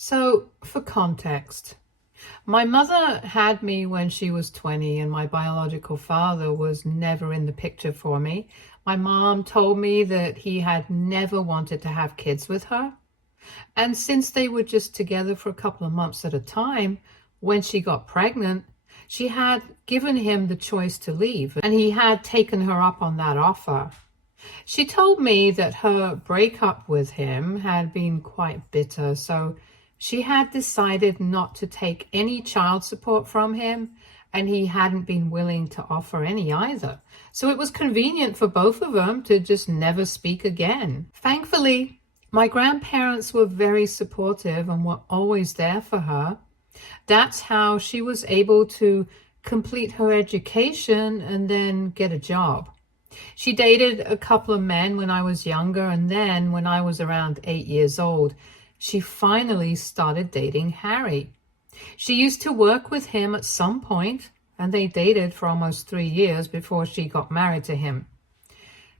So, for context, my mother had me when she was 20, and my biological father was never in the picture for me. My mom told me that he had never wanted to have kids with her. And since they were just together for a couple of months at a time, when she got pregnant, she had given him the choice to leave, and he had taken her up on that offer. She told me that her breakup with him had been quite bitter, so she had decided not to take any child support from him, and he hadn't been willing to offer any either. So it was convenient for both of them to just never speak again. Thankfully, my grandparents were very supportive and were always there for her. That's how she was able to complete her education and then get a job. She dated a couple of men when I was younger, and then when I was around 8 years old, she finally started dating Harry. She used to work with him at some point, and they dated for almost 3 years before she got married to him.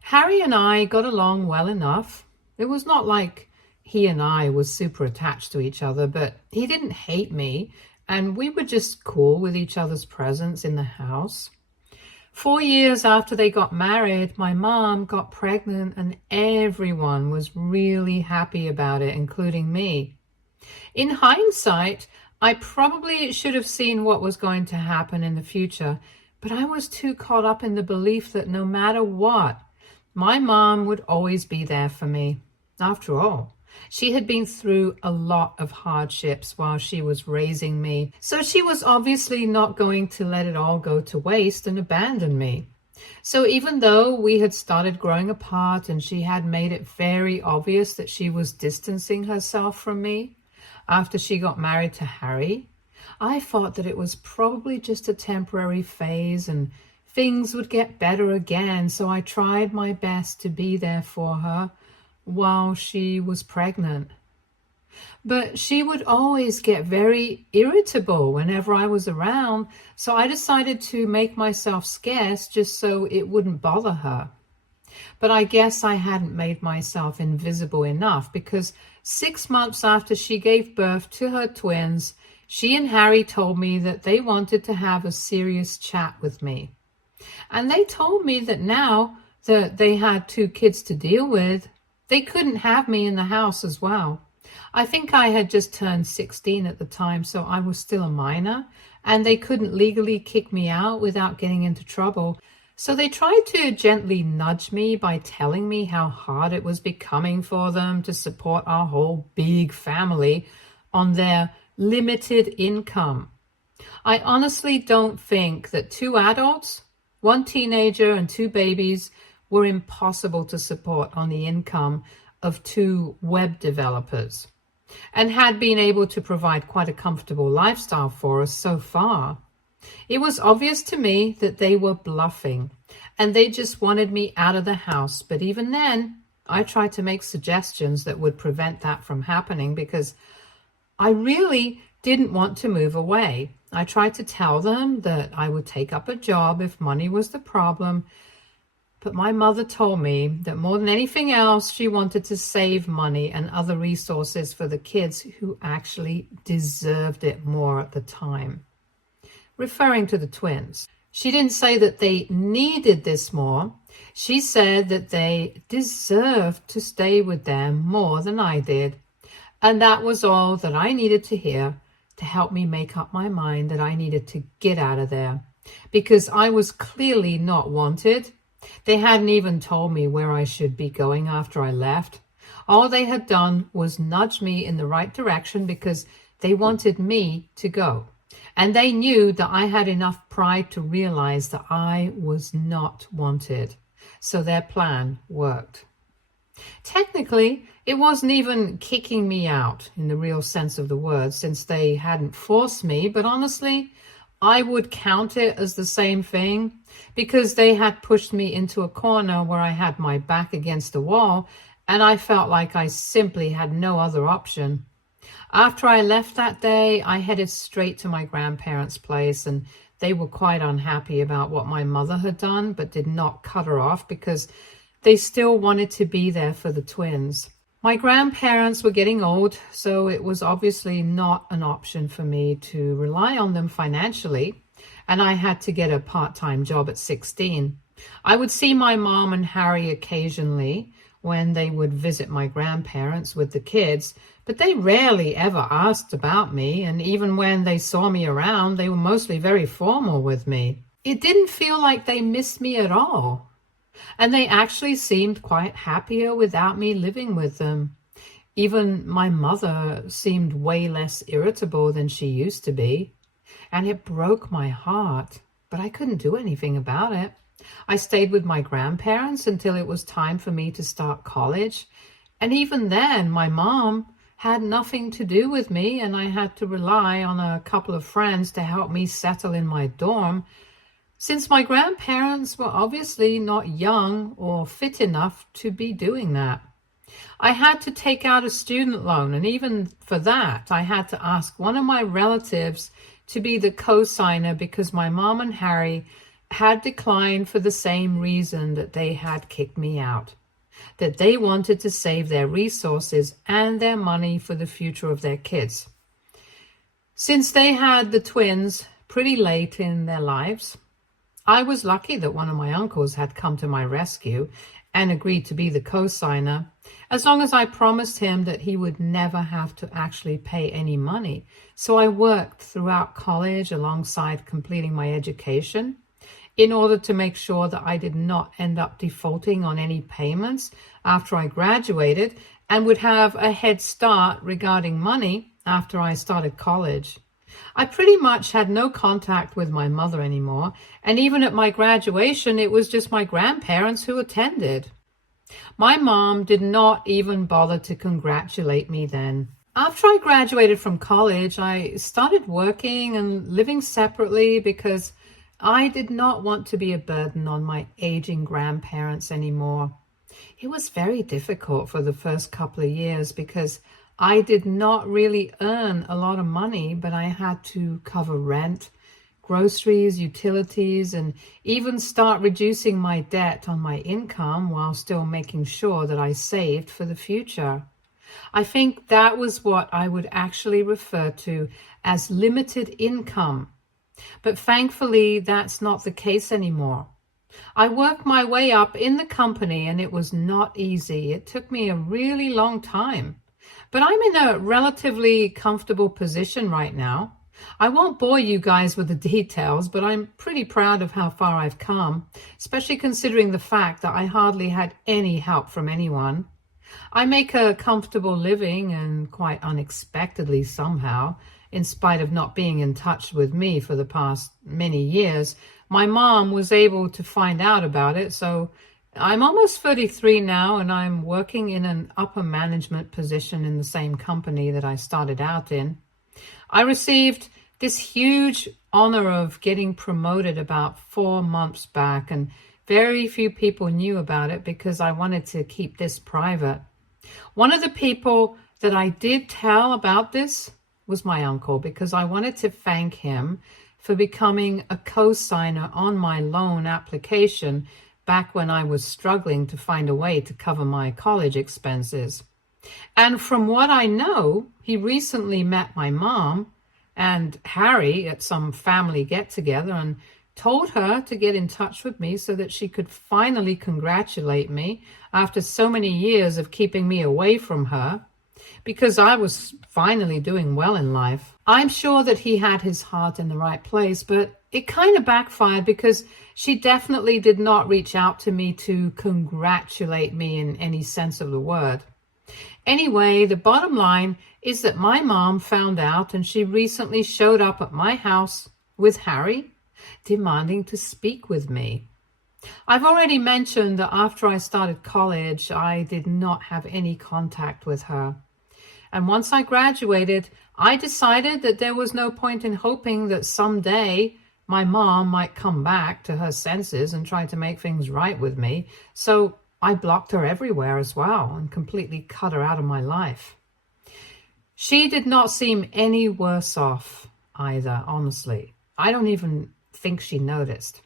Harry and I got along well enough. It was not like he and I were super attached to each other, but he didn't hate me, and we were just cool with each other's presence in the house. 4 years after they got married, my mom got pregnant, and everyone was really happy about it, including me. In hindsight, I probably should have seen what was going to happen in the future, but I was too caught up in the belief that no matter what, my mom would always be there for me. After all, she had been through a lot of hardships while she was raising me, so she was obviously not going to let it all go to waste and abandon me. So even though we had started growing apart and she had made it very obvious that she was distancing herself from me after she got married to Harry, I thought that it was probably just a temporary phase and things would get better again, so I tried my best to be there for her while she was pregnant. But she would always get very irritable whenever I was around, so I decided to make myself scarce just so it wouldn't bother her. But I guess I hadn't made myself invisible enough, because 6 months after she gave birth to her twins, she and Harry told me that they wanted to have a serious chat with me. And they told me that now that they had 2 kids to deal with, they couldn't have me in the house as well. I think I had just turned 16 at the time, so I was still a minor, and they couldn't legally kick me out without getting into trouble. So they tried to gently nudge me by telling me how hard it was becoming for them to support our whole big family on their limited income. I honestly don't think that 2 adults, 1 teenager and 2 babies were impossible to support on the income of 2 web developers, and had been able to provide quite a comfortable lifestyle for us so far. It was obvious to me that they were bluffing, and they just wanted me out of the house. But even then, I tried to make suggestions that would prevent that from happening, because I really didn't want to move away. I tried to tell them that I would take up a job if money was the problem, but my mother told me that more than anything else, she wanted to save money and other resources for the kids who actually deserved it more at the time. Referring to the twins, she didn't say that they needed this more. She said that they deserved to stay with them more than I did. And that was all that I needed to hear to help me make up my mind that I needed to get out of there, because I was clearly not wanted. They hadn't even told me where I should be going after I left. All they had done was nudge me in the right direction because they wanted me to go. And they knew that I had enough pride to realize that I was not wanted. So their plan worked. Technically, it wasn't even kicking me out in the real sense of the word, since they hadn't forced me, but honestly, I would count it as the same thing, because they had pushed me into a corner where I had my back against the wall, and I felt like I simply had no other option. After I left that day, I headed straight to my grandparents' place, and they were quite unhappy about what my mother had done, but did not cut her off because they still wanted to be there for the twins. My grandparents were getting old, so it was obviously not an option for me to rely on them financially, and I had to get a part-time job at 16. I would see my mom and Harry occasionally when they would visit my grandparents with the kids, but they rarely ever asked about me, and even when they saw me around, they were mostly very formal with me. It didn't feel like they missed me at all, and they actually seemed quite happier without me living with them. Even my mother seemed way less irritable than she used to be, and it broke my heart, but I couldn't do anything about it. I stayed with my grandparents until it was time for me to start college, and even then my mom had nothing to do with me, and I had to rely on a couple of friends to help me settle in my dorm, since my grandparents were obviously not young or fit enough to be doing that. I had to take out a student loan, and even for that, I had to ask one of my relatives to be the co-signer because my mom and Harry had declined for the same reason that they had kicked me out, that they wanted to save their resources and their money for the future of their kids. Since they had the twins pretty late in their lives, I was lucky that one of my uncles had come to my rescue and agreed to be the co-signer, as long as I promised him that he would never have to actually pay any money. So I worked throughout college alongside completing my education in order to make sure that I did not end up defaulting on any payments after I graduated and would have a head start regarding money after I started college. I pretty much had no contact with my mother anymore, and even at my graduation, it was just my grandparents who attended. My mom did not even bother to congratulate me then. After I graduated from college, I started working and living separately because I did not want to be a burden on my aging grandparents anymore. It was very difficult for the first couple of years because I did not really earn a lot of money, but I had to cover rent, groceries, utilities, and even start reducing my debt on my income while still making sure that I saved for the future. I think that was what I would actually refer to as limited income. But thankfully, that's not the case anymore. I worked my way up in the company, and it was not easy. It took me a really long time. But I'm in a relatively comfortable position right now. I won't bore you guys with the details, but I'm pretty proud of how far I've come, especially considering the fact that I hardly had any help from anyone. I make a comfortable living, and quite unexpectedly somehow, in spite of not being in touch with me for the past many years, my mom was able to find out about it. So I'm almost 33 now, and I'm working in an upper management position in the same company that I started out in. I received this huge honor of getting promoted about 4 months back, and very few people knew about it because I wanted to keep this private. One of the people that I did tell about this was my uncle, because I wanted to thank him for becoming a co-signer on my loan application back when I was struggling to find a way to cover my college expenses. And from what I know, he recently met my mom and Harry at some family get-together and told her to get in touch with me so that she could finally congratulate me after so many years of keeping me away from her, because I was finally doing well in life. I'm sure that he had his heart in the right place, but it kind of backfired because she definitely did not reach out to me to congratulate me in any sense of the word. Anyway, the bottom line is that my mom found out, and she recently showed up at my house with Harry, demanding to speak with me. I've already mentioned that after I started college, I did not have any contact with her. And once I graduated, I decided that there was no point in hoping that someday my mom might come back to her senses and try to make things right with me. So I blocked her everywhere as well and completely cut her out of my life. She did not seem any worse off either, honestly. I don't even think she noticed.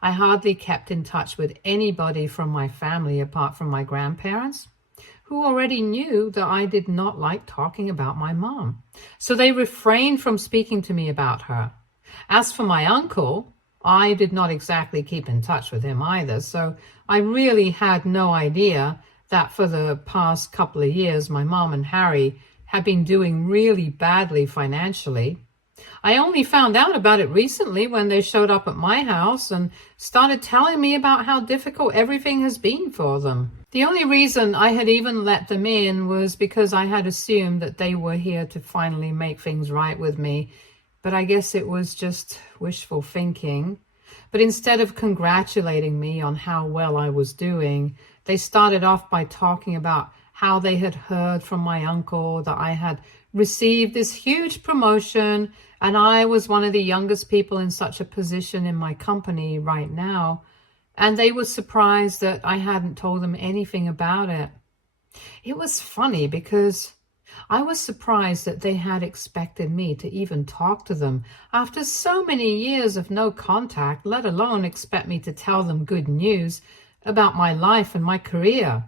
I hardly kept in touch with anybody from my family apart from my grandparents, who already knew that I did not like talking about my mom. So they refrained from speaking to me about her. As for my uncle, I did not exactly keep in touch with him either, so I really had no idea that for the past couple of years my mom and Harry had been doing really badly financially. I only found out about it recently when they showed up at my house and started telling me about how difficult everything has been for them. The only reason I had even let them in was because I had assumed that they were here to finally make things right with me. But I guess it was just wishful thinking. But instead of congratulating me on how well I was doing, they started off by talking about how they had heard from my uncle that I had received this huge promotion and I was one of the youngest people in such a position in my company right now. And they were surprised that I hadn't told them anything about it. It was funny because I was surprised that they had expected me to even talk to them after so many years of no contact, let alone expect me to tell them good news about my life and my career.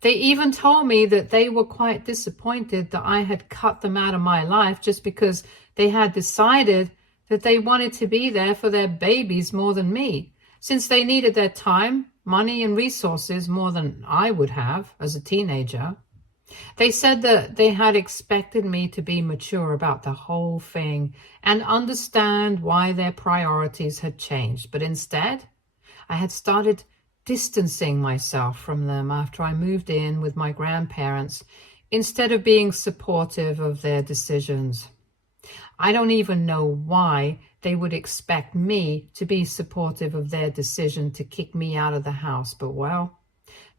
They even told me that they were quite disappointed that I had cut them out of my life just because they had decided that they wanted to be there for their babies more than me, since they needed their time, money, and resources more than I would have as a teenager. They said that they had expected me to be mature about the whole thing and understand why their priorities had changed, but instead, I had started distancing myself from them after I moved in with my grandparents instead of being supportive of their decisions. I don't even know why they would expect me to be supportive of their decision to kick me out of the house, but well,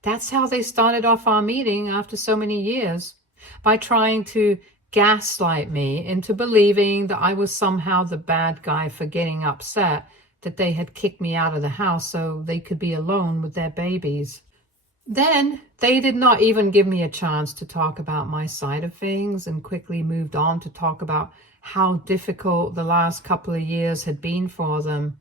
that's how they started off our meeting after so many years, by trying to gaslight me into believing that I was somehow the bad guy for getting upset that they had kicked me out of the house so they could be alone with their babies. Then they did not even give me a chance to talk about my side of things and quickly moved on to talk about how difficult the last couple of years had been for them.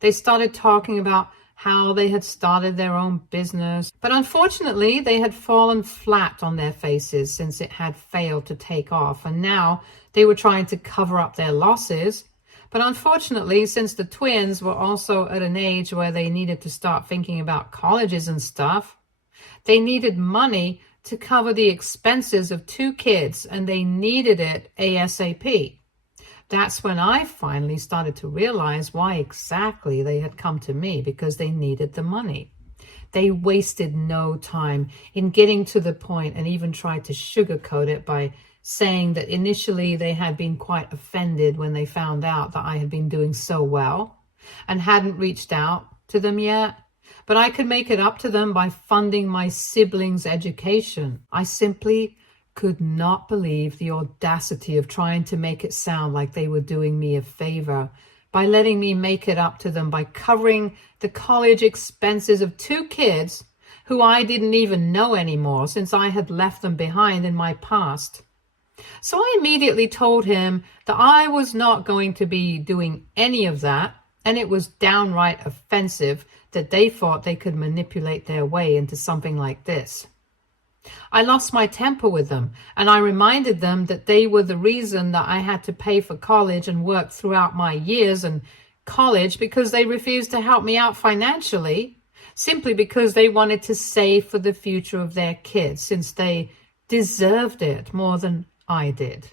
They started talking about how they had started their own business, but unfortunately they had fallen flat on their faces since it had failed to take off, and now they were trying to cover up their losses. But unfortunately, since the twins were also at an age where they needed to start thinking about colleges and stuff, they needed money to cover the expenses of 2 kids, and they needed it ASAP. That's when I finally started to realize why exactly they had come to me, because they needed the money. They wasted no time in getting to the point and even tried to sugarcoat it by saying that initially they had been quite offended when they found out that I had been doing so well and hadn't reached out to them yet. But I could make it up to them by funding my siblings' education. I simply could not believe the audacity of trying to make it sound like they were doing me a favor by letting me make it up to them by covering the college expenses of 2 kids who I didn't even know anymore since I had left them behind in my past. So I immediately told him that I was not going to be doing any of that, and it was downright offensive that they thought they could manipulate their way into something like this. I lost my temper with them, and I reminded them that they were the reason that I had to pay for college and work throughout my years in college because they refused to help me out financially, simply because they wanted to save for the future of their kids, since they deserved it more than I did,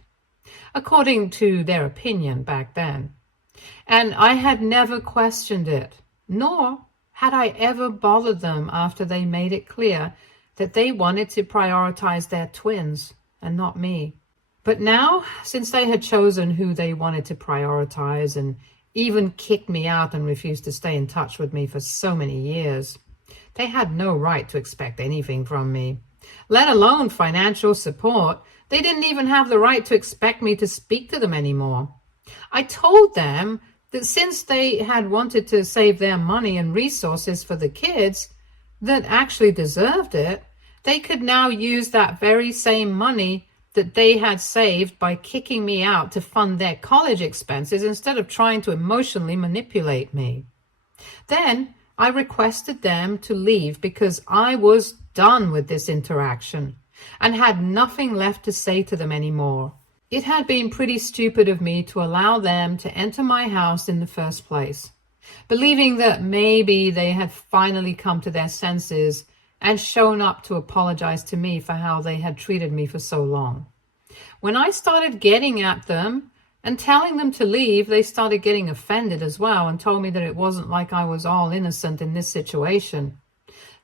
according to their opinion back then. And I had never questioned it, nor had I ever bothered them after they made it clear that they wanted to prioritize their twins and not me. But now, since they had chosen who they wanted to prioritize and even kicked me out and refused to stay in touch with me for so many years, they had no right to expect anything from me, let alone financial support. They didn't even have the right to expect me to speak to them anymore. I told them that since they had wanted to save their money and resources for the kids that actually deserved it, they could now use that very same money that they had saved by kicking me out to fund their college expenses instead of trying to emotionally manipulate me. Then I requested them to leave because I was done with this interaction and had nothing left to say to them anymore. It had been pretty stupid of me to allow them to enter my house in the first place, believing that maybe they had finally come to their senses and shown up to apologize to me for how they had treated me for so long. When I started getting at them and telling them to leave, they started getting offended as well and told me that it wasn't like I was all innocent in this situation.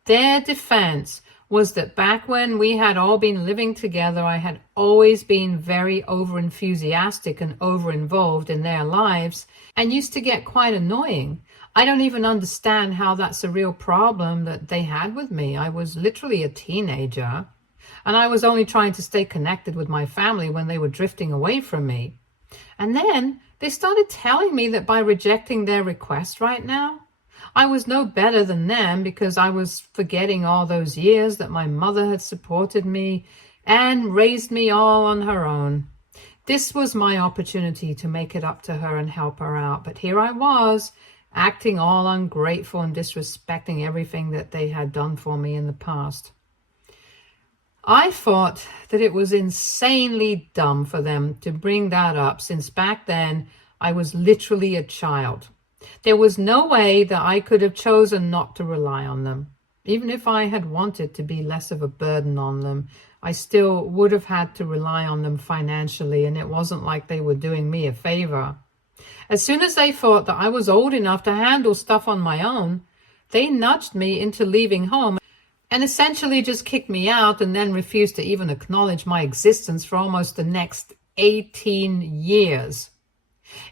Their defense was that back when we had all been living together, I had always been very over-enthusiastic and over-involved in their lives and used to get quite annoying. I don't even understand how that's a real problem that they had with me. I was literally a teenager, and I was only trying to stay connected with my family when they were drifting away from me. And then they started telling me that by rejecting their request right now, I was no better than them because I was forgetting all those years that my mother had supported me and raised me all on her own. This was my opportunity to make it up to her and help her out. But here I was, acting all ungrateful and disrespecting everything that they had done for me in the past. I thought that it was insanely dumb for them to bring that up, since back then I was literally a child. There was no way that I could have chosen not to rely on them. Even if I had wanted to be less of a burden on them, I still would have had to rely on them financially, and it wasn't like they were doing me a favor. As soon as they thought that I was old enough to handle stuff on my own, they nudged me into leaving home and essentially just kicked me out and then refused to even acknowledge my existence for almost the next 18 years.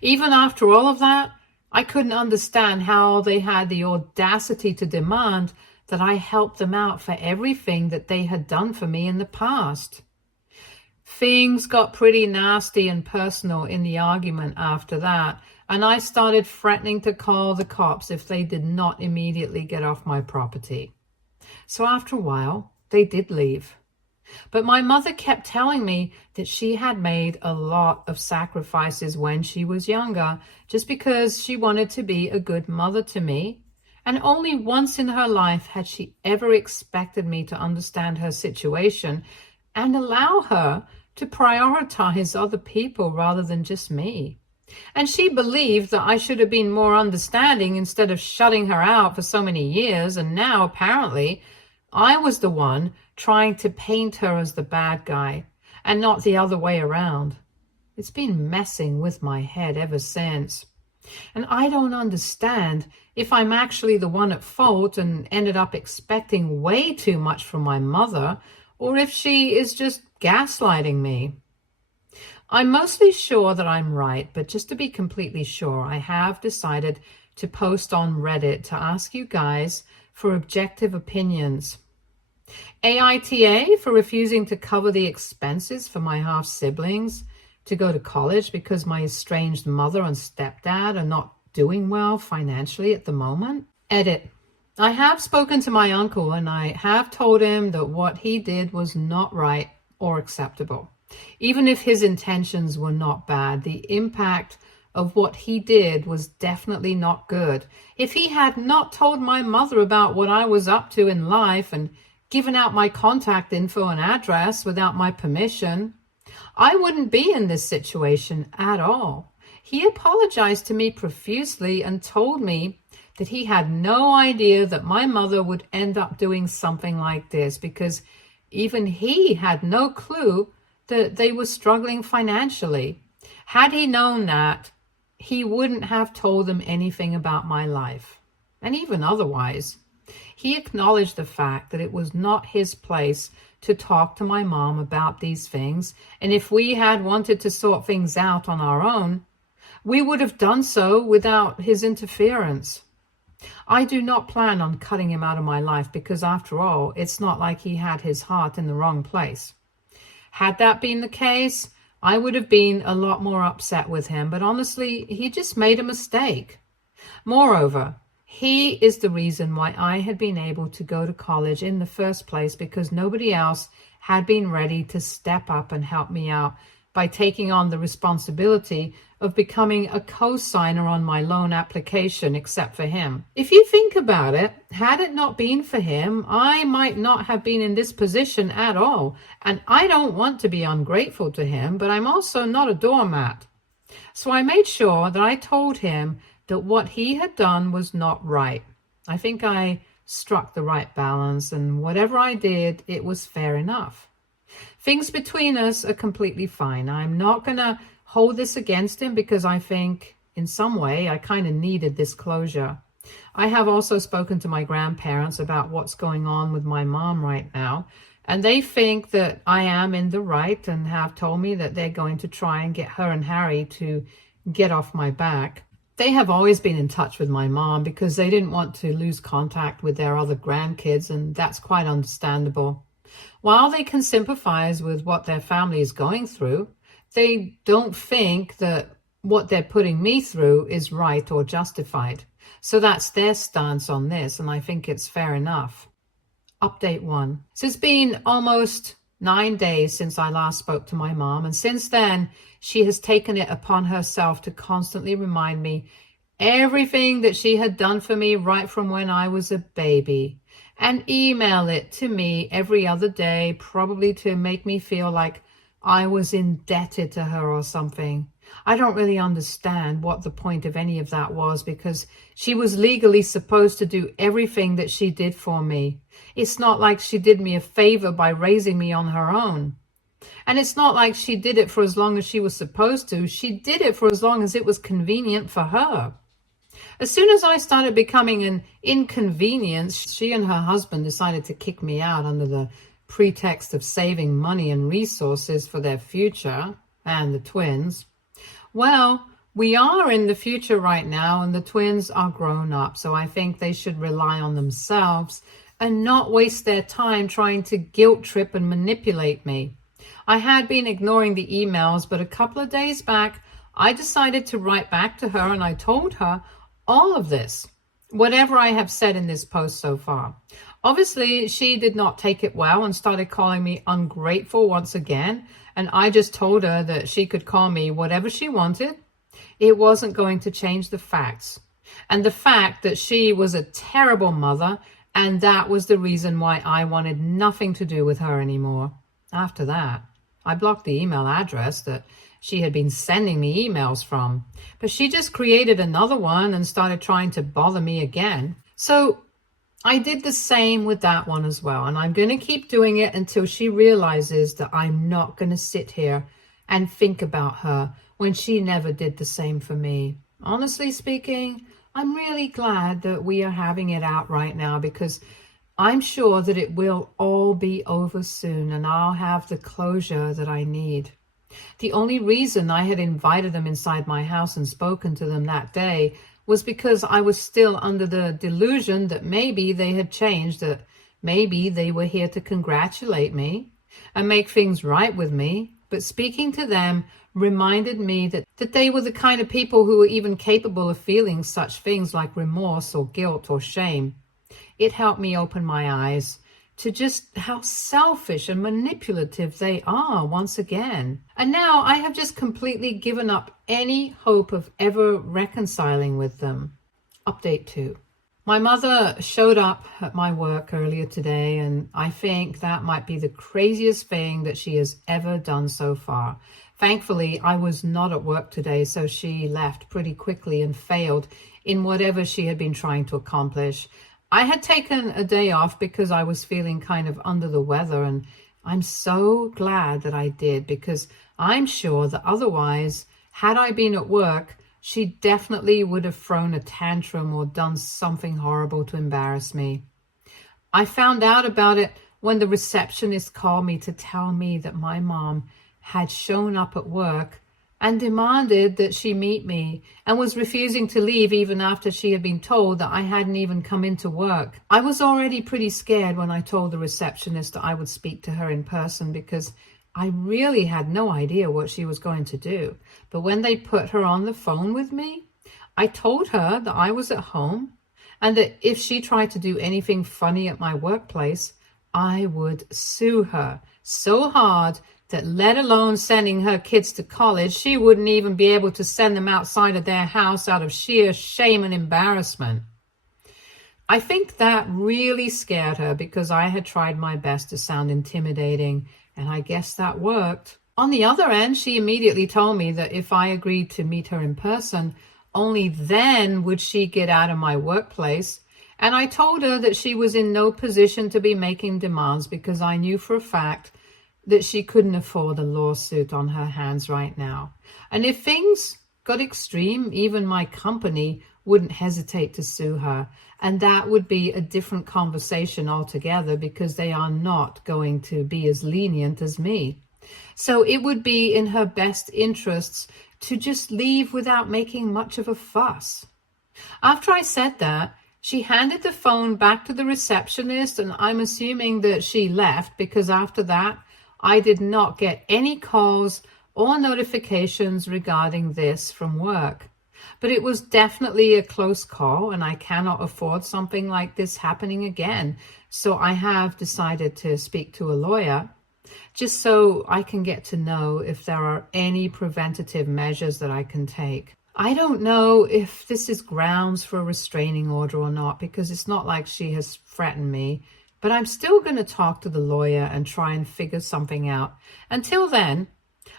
Even after all of that, I couldn't understand how they had the audacity to demand that I help them out for everything that they had done for me in the past. Things got pretty nasty and personal in the argument after that, and I started threatening to call the cops if they did not immediately get off my property. So after a while, they did leave. But my mother kept telling me that she had made a lot of sacrifices when she was younger, just because she wanted to be a good mother to me. And only once in her life had she ever expected me to understand her situation and allow her to prioritize other people rather than just me. And she believed that I should have been more understanding instead of shutting her out for so many years. And now, apparently, I was the one trying to paint her as the bad guy and not the other way around. It's been messing with my head ever since. And I don't understand if I'm actually the one at fault and ended up expecting way too much from my mother, or if she is just gaslighting me. I'm mostly sure that I'm right, but just to be completely sure, I have decided to post on Reddit to ask you guys for objective opinions. AITA for refusing to cover the expenses for my half-siblings to go to college because my estranged mother and stepdad are not doing well financially at the moment. Edit. I have spoken to my uncle and I have told him that what he did was not right or acceptable. Even if his intentions were not bad, the impact of what he did was definitely not good. If he had not told my mother about what I was up to in life and given out my contact info and address without my permission, I wouldn't be in this situation at all. He apologized to me profusely and told me that he had no idea that my mother would end up doing something like this because even he had no clue that they were struggling financially. Had he known that, he wouldn't have told them anything about my life. And even otherwise, he acknowledged the fact that it was not his place to talk to my mom about these things, and if we had wanted to sort things out on our own, we would have done so without his interference. I do not plan on cutting him out of my life because, after all, it's not like he had his heart in the wrong place. Had that been the case, I would have been a lot more upset with him, but honestly, he just made a mistake. Moreover, he is the reason why I had been able to go to college in the first place, because nobody else had been ready to step up and help me out by taking on the responsibility of becoming a co-signer on my loan application except for him. If you think about it, had it not been for him, I might not have been in this position at all. And I don't want to be ungrateful to him, but I'm also not a doormat. So I made sure that I told him that what he had done was not right. I think I struck the right balance, and whatever I did, it was fair enough. Things between us are completely fine. I'm not going to hold this against him because I think in some way I kind of needed this closure. I have also spoken to my grandparents about what's going on with my mom right now, and they think that I am in the right and have told me that they're going to try and get her and Harry to get off my back. They have always been in touch with my mom because they didn't want to lose contact with their other grandkids, and that's quite understandable. While they can sympathize with what their family is going through, they don't think that what they're putting me through is right or justified. So that's their stance on this, and I think it's fair enough. Update 1. So it's been almost 9 days since I last spoke to my mom, and since then, she has taken it upon herself to constantly remind me everything that she had done for me right from when I was a baby, and email it to me every other day, probably to make me feel like I was indebted to her or something. I don't really understand what the point of any of that was, because she was legally supposed to do everything that she did for me. It's not like she did me a favor by raising me on her own. And it's not like she did it for as long as she was supposed to. She did it for as long as it was convenient for her. As soon as I started becoming an inconvenience, she and her husband decided to kick me out under the pretext of saving money and resources for their future and the twins. Well, we are in the future right now, and the twins are grown up, so I think they should rely on themselves and not waste their time trying to guilt trip and manipulate me. I had been ignoring the emails, but a couple of days back, I decided to write back to her, and I told her all of this, whatever I have said in this post so far. Obviously, she did not take it well and started calling me ungrateful once again, and I just told her that she could call me whatever she wanted. It wasn't going to change the facts, and the fact that she was a terrible mother, and that was the reason why I wanted nothing to do with her anymore. After that, I blocked the email address that she had been sending me emails from, but she just created another one and started trying to bother me again. So I did the same with that one as well, and I'm going to keep doing it until she realizes that I'm not going to sit here and think about her when she never did the same for me. Honestly speaking, I'm really glad that we are having it out right now, because I'm sure that it will all be over soon and I'll have the closure that I need. The only reason I had invited them inside my house and spoken to them that day was because I was still under the delusion that maybe they had changed, that maybe they were here to congratulate me and make things right with me. But speaking to them reminded me that they were the kind of people who were even capable of feeling such things like remorse or guilt or shame. It helped me open my eyes to just how selfish and manipulative they are once again. And now I have just completely given up any hope of ever reconciling with them. Update 2. My mother showed up at my work earlier today, and I think that might be the craziest thing that she has ever done so far. Thankfully, I was not at work today, so she left pretty quickly and failed in whatever she had been trying to accomplish. I had taken a day off because I was feeling kind of under the weather, and I'm so glad that I did, because I'm sure that otherwise, had I been at work, she definitely would have thrown a tantrum or done something horrible to embarrass me. I found out about it when the receptionist called me to tell me that my mom had shown up at work and demanded that she meet me, and was refusing to leave even after she had been told that I hadn't even come into work. I was already pretty scared when I told the receptionist that I would speak to her in person, because I really had no idea what she was going to do. But when they put her on the phone with me, I told her that I was at home, and that if she tried to do anything funny at my workplace, I would sue her so hard that let alone sending her kids to college, she wouldn't even be able to send them outside of their house out of sheer shame and embarrassment. I think that really scared her because I had tried my best to sound intimidating, and I guess that worked. On the other end, she immediately told me that if I agreed to meet her in person, only then would she get out of my workplace. And I told her that she was in no position to be making demands because I knew for a fact that she couldn't afford a lawsuit on her hands right now. And if things got extreme, even my company wouldn't hesitate to sue her. And that would be a different conversation altogether because they are not going to be as lenient as me. So it would be in her best interests to just leave without making much of a fuss. After I said that, she handed the phone back to the receptionist, and I'm assuming that she left because after that, I did not get any calls or notifications regarding this from work. But it was definitely a close call, and I cannot afford something like this happening again. So I have decided to speak to a lawyer just so I can get to know if there are any preventative measures that I can take. I don't know if this is grounds for a restraining order or not because it's not like she has threatened me, but I'm still going to talk to the lawyer and try and figure something out. Until then,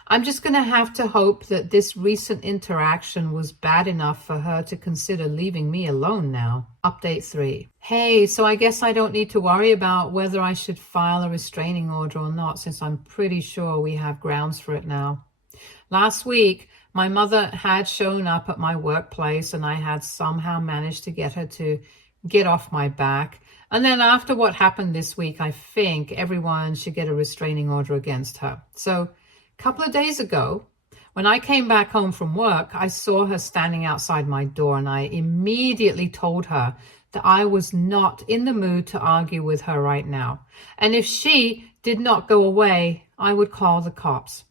I'm just going to have to hope that this recent interaction was bad enough for her to consider leaving me alone now. Update 3. Hey, so I guess I don't need to worry about whether I should file a restraining order or not since I'm pretty sure we have grounds for it now. Last week, my mother had shown up at my workplace and I had somehow managed to get her to get off my back. And then after what happened this week, I think everyone should get a restraining order against her. So a couple of days ago, when I came back home from work, I saw her standing outside my door and I immediately told her that I was not in the mood to argue with her right now. And if she did not go away, I would call the cops.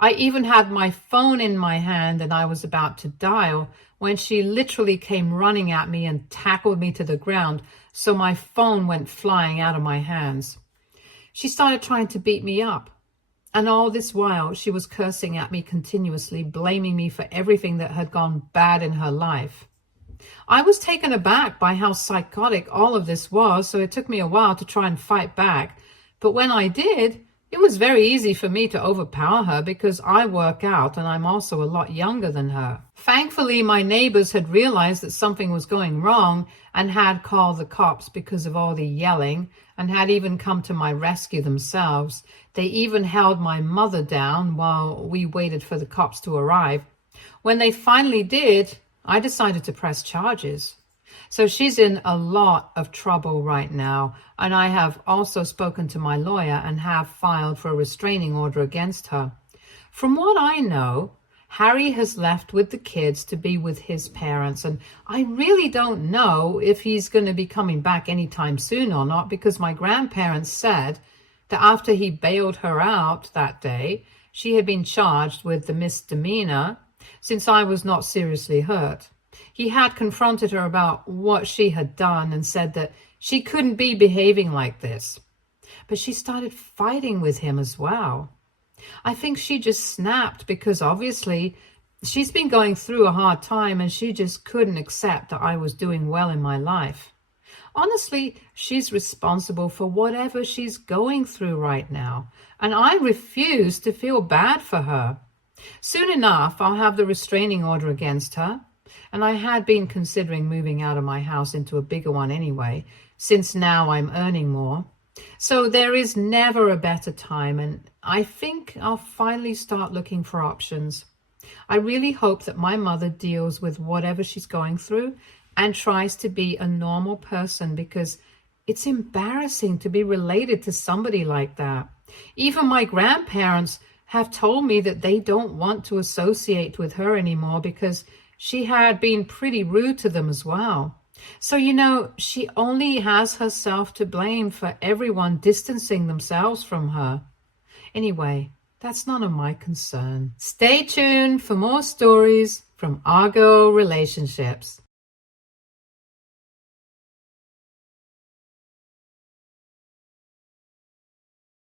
I even had my phone in my hand and I was about to dial when she literally came running at me and tackled me to the ground, so my phone went flying out of my hands. She started trying to beat me up. And all this while, she was cursing at me continuously, blaming me for everything that had gone bad in her life. I was taken aback by how psychotic all of this was, so it took me a while to try and fight back. But when I did, it was very easy for me to overpower her because I work out and I'm also a lot younger than her. Thankfully, my neighbors had realized that something was going wrong and had called the cops because of all the yelling and had even come to my rescue themselves. They even held my mother down while we waited for the cops to arrive. When they finally did, I decided to press charges. So she's in a lot of trouble right now, and I have also spoken to my lawyer and have filed for a restraining order against her. From what I know, Harry has left with the kids to be with his parents, and I really don't know if he's going to be coming back anytime soon or not, because my grandparents said that after he bailed her out that day, she had been charged with the misdemeanor since I was not seriously hurt. He had confronted her about what she had done and said that she couldn't be behaving like this. But she started fighting with him as well. I think she just snapped because obviously she's been going through a hard time and she just couldn't accept that I was doing well in my life. Honestly, she's responsible for whatever she's going through right now, and I refuse to feel bad for her. Soon enough, I'll have the restraining order against her. And I had been considering moving out of my house into a bigger one anyway, since now I'm earning more. So there is never a better time, and I think I'll finally start looking for options. I really hope that my mother deals with whatever she's going through and tries to be a normal person, because it's embarrassing to be related to somebody like that. Even my grandparents have told me that they don't want to associate with her anymore because she had been pretty rude to them as well. So, she only has herself to blame for everyone distancing themselves from her. Anyway, that's none of my concern. Stay tuned for more stories from Argo Relationships.